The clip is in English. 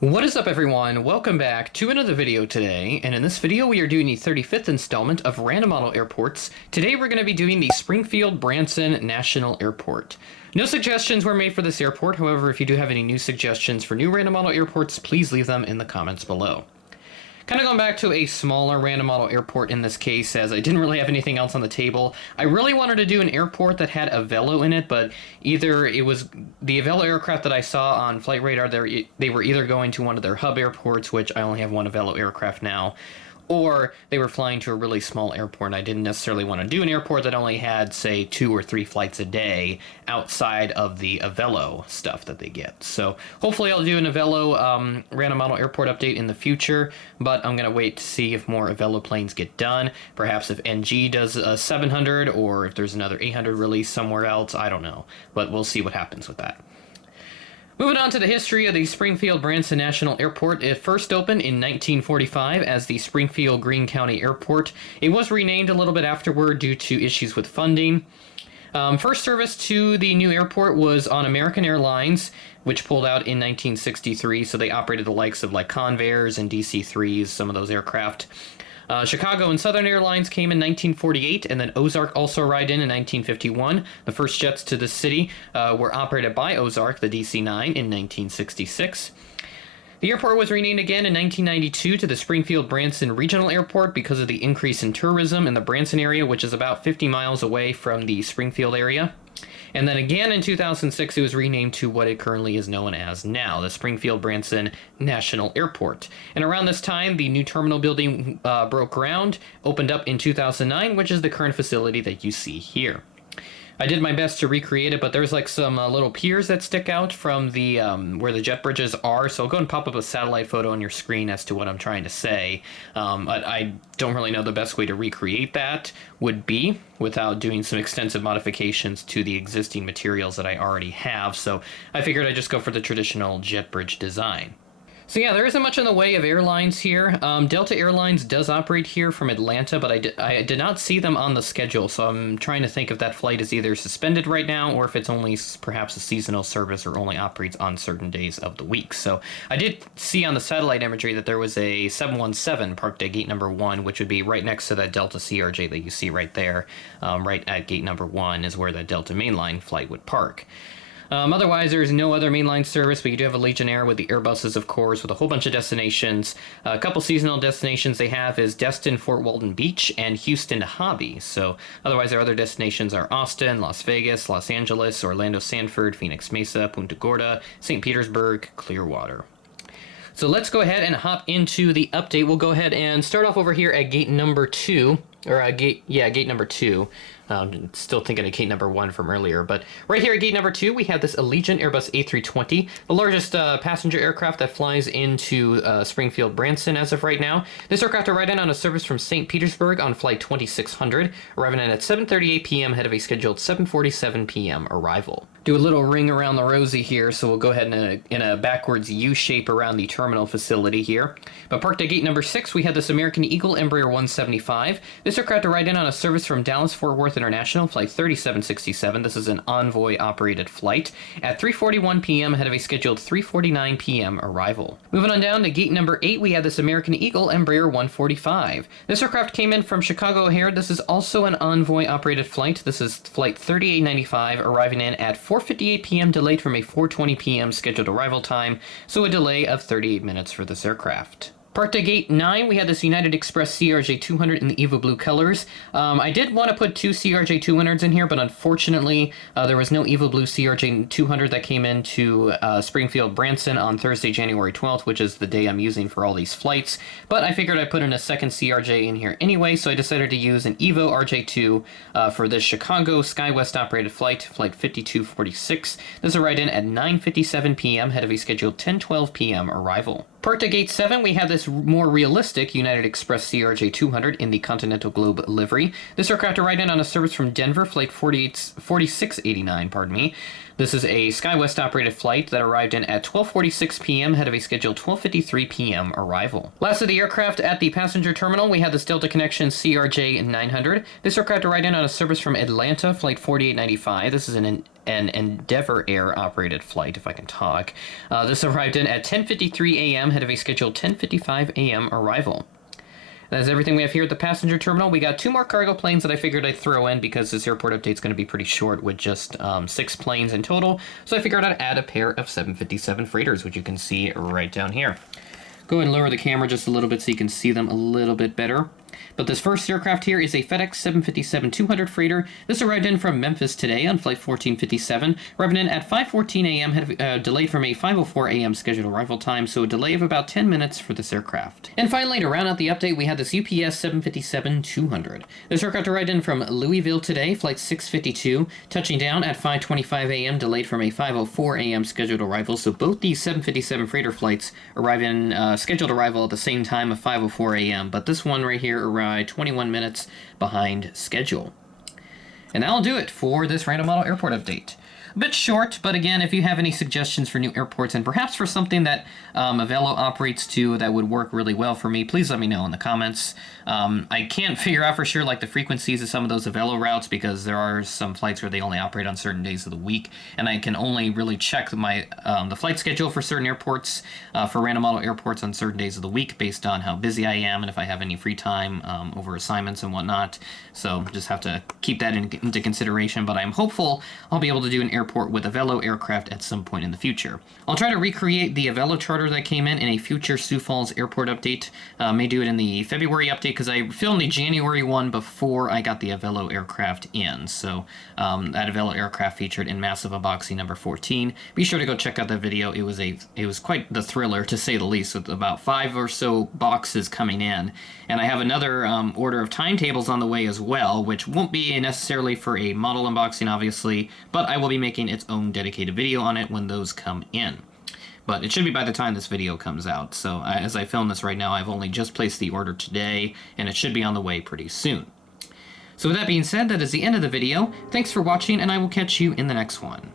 What is up, everyone? Welcome back to another video today, and in this video we are doing the 35th installment of Random Model Airports. Today we're going to be doing the Springfield Branson National Airport. No suggestions were made for this airport, however, if you do have any new suggestions for new Random Model Airports, please leave them in the comments below. Kind of going back to a smaller random model airport in this case, as I didn't really have anything else on the table. I really wanted to do an airport that had a Velo in it, but either it was the Velo aircraft that I saw on Flight Radar, they were either going to one of their hub airports, which I only have one Velo aircraft now, or they were flying to a really small airport, and I didn't necessarily want to do an airport that only had, say, 2 or 3 flights a day outside of the Avelo stuff that they get. So hopefully I'll do an Avelo random model airport update in the future, but I'm going to wait to see if more Avelo planes get done. Perhaps if NG does a 700, or if there's another 800 release somewhere else, I don't know. But we'll see what happens with that. Moving on to the history of the Springfield Branson National Airport, it first opened in 1945 as the Springfield Greene County Airport. It was renamed a little bit afterward due to issues with funding. First service to the new airport was on American Airlines, which pulled out in 1963, so they operated the likes of like Convairs and DC-3s, some of those aircraft. Chicago and Southern Airlines came in 1948, and then Ozark also arrived in 1951. The first jets to the city were operated by Ozark, the DC-9, in 1966. The airport was renamed again in 1992 to the Springfield Branson Regional Airport because of the increase in tourism in the Branson area, which is about 50 miles away from the Springfield area. And then again in 2006, it was renamed to what it currently is known as now, the Springfield Branson National Airport. And around this time, the new terminal building broke ground, opened up in 2009, which is the current facility that you see here. I did my best to recreate it, but there's like some little piers that stick out from the where the jet bridges are, so I'll go and pop up a satellite photo on your screen as to what I'm trying to say. I don't really know the best way to recreate that would be without doing some extensive modifications to the existing materials that I already have, so I figured I'd just go for the traditional jet bridge design. So yeah, there isn't much in the way of airlines here. Delta Airlines does operate here from Atlanta, but I did not see them on the schedule, so I'm trying to think if that flight is either suspended right now or if it's only perhaps a seasonal service or only operates on certain days of the week. So I did see on the satellite imagery that there was a 717 parked at gate number 1, which would be right next to that Delta CRJ that you see right there. Right at gate number 1 is where the Delta mainline flight would park. Otherwise, there's no other mainline service, but you do have a Legionnaire with the Airbuses, of course, with a whole bunch of destinations. A couple seasonal destinations they have is Destin, Fort Walton Beach, and Houston Hobby. So otherwise, their other destinations are Austin, Las Vegas, Los Angeles, Orlando Sanford, Phoenix Mesa, Punta Gorda, St. Petersburg, Clearwater. So let's go ahead and hop into the update. We'll go ahead and start off over here at gate number 2. Or gate number 2. Still thinking of gate number 1 from earlier, but right here at gate number 2, we have this Allegiant Airbus A320, the largest passenger aircraft that flies into Springfield Branson as of right now. This aircraft arrived in on a service from St. Petersburg on flight 2600, arriving in at 7:38 p.m. ahead of a scheduled 7:47 p.m. arrival. Do a little ring around the rosy here, so we'll go ahead in a backwards U shape around the terminal facility here. But parked at gate number 6, we have this American Eagle Embraer 175. This aircraft arrived in on a service from Dallas-Fort Worth International, flight 3767. This is an Envoy-operated flight at 3:41 p.m. ahead of a scheduled 3:49 p.m. arrival. Moving on down to gate number 8, we have this American Eagle Embraer 145. This aircraft came in from Chicago O'Hare. This is also an Envoy-operated flight. This is flight 3895, arriving in at 4:58 p.m. delayed from a 4:20 p.m. scheduled arrival time, so a delay of 38 minutes for this aircraft. Parked at gate 9, we had this United Express CRJ-200 in the Evo Blue colors. I did want to put 2 CRJ-200s in here, but unfortunately, there was no Evo Blue CRJ-200 that came into Springfield Branson on Thursday, January 12th, which is the day I'm using for all these flights. But I figured I'd put in a second CRJ in here anyway, so I decided to use an Evo RJ2 for this Chicago SkyWest operated flight, flight 5246. This arrived in at 9:57 p.m. ahead of a scheduled 10:12 p.m. arrival. Parked at gate 7, we have this more realistic United Express CRJ-200 in the Continental Globe livery. This aircraft arrived in on a service from Denver, flight 4689, This is a SkyWest operated flight that arrived in at 12:46 p.m. ahead of a scheduled 12:53 p.m. arrival. Last of the aircraft at the passenger terminal, we had this Delta Connection CRJ 900. This aircraft arrived in on a service from Atlanta, flight 4895. This is an Endeavor Air operated flight, if I can talk. This arrived in at 10:53 a.m. ahead of a scheduled 10:55 a.m. arrival. That is everything we have here at the passenger terminal. We got 2 more cargo planes that I figured I'd throw in because this airport update is going to be pretty short with just 6 planes in total. So I figured I'd add a pair of 757 freighters, which you can see right down here. Go ahead and lower the camera just a little bit so you can see them a little bit better. But this first aircraft here is a FedEx 757-200 freighter. This arrived in from Memphis today on flight 1457, arriving in at 5:14 a.m., delayed from a 5:04 a.m. scheduled arrival time, so a delay of about 10 minutes for this aircraft. And finally, to round out the update, we had this UPS 757-200. This aircraft arrived in from Louisville today, flight 652, touching down at 5:25 a.m., delayed from a 5:04 a.m. scheduled arrival, so both these 757 freighter flights arrive in scheduled arrival at the same time of 5:04 a.m., but this one right here arrived 21 minutes behind schedule. And that'll do it for this random model airport update. A bit short, but again, if you have any suggestions for new airports and perhaps for something that Avelo operates to that would work really well for me, please let me know in the comments. I can't figure out for sure like the frequencies of some of those Avelo routes because there are some flights where they only operate on certain days of the week, and I can only really check my the flight schedule for certain airports, for random model airports on certain days of the week based on how busy I am and if I have any free time over assignments and whatnot. So just have to keep that into consideration, but I'm hopeful I'll be able to do an airport with Avelo aircraft at some point in the future. I'll try to recreate the Avelo charter that came in a future Sioux Falls airport update. May do it in the February update because I filmed the January one before I got the Avelo aircraft in. So that Avelo aircraft featured in Massive Unboxing number 14. Be sure to go check out that video. It was quite the thriller, to say the least, with about 5 or so boxes coming in. And I have another order of timetables on the way as well, which won't be necessarily for a model unboxing, obviously, but I will be making its own dedicated video on it when those come in. But it should be by the time this video comes out. So as I film this right now, I've only just placed the order today, and it should be on the way pretty soon. So with that being said, that is the end of the video. Thanks for watching, and I will catch you in the next one.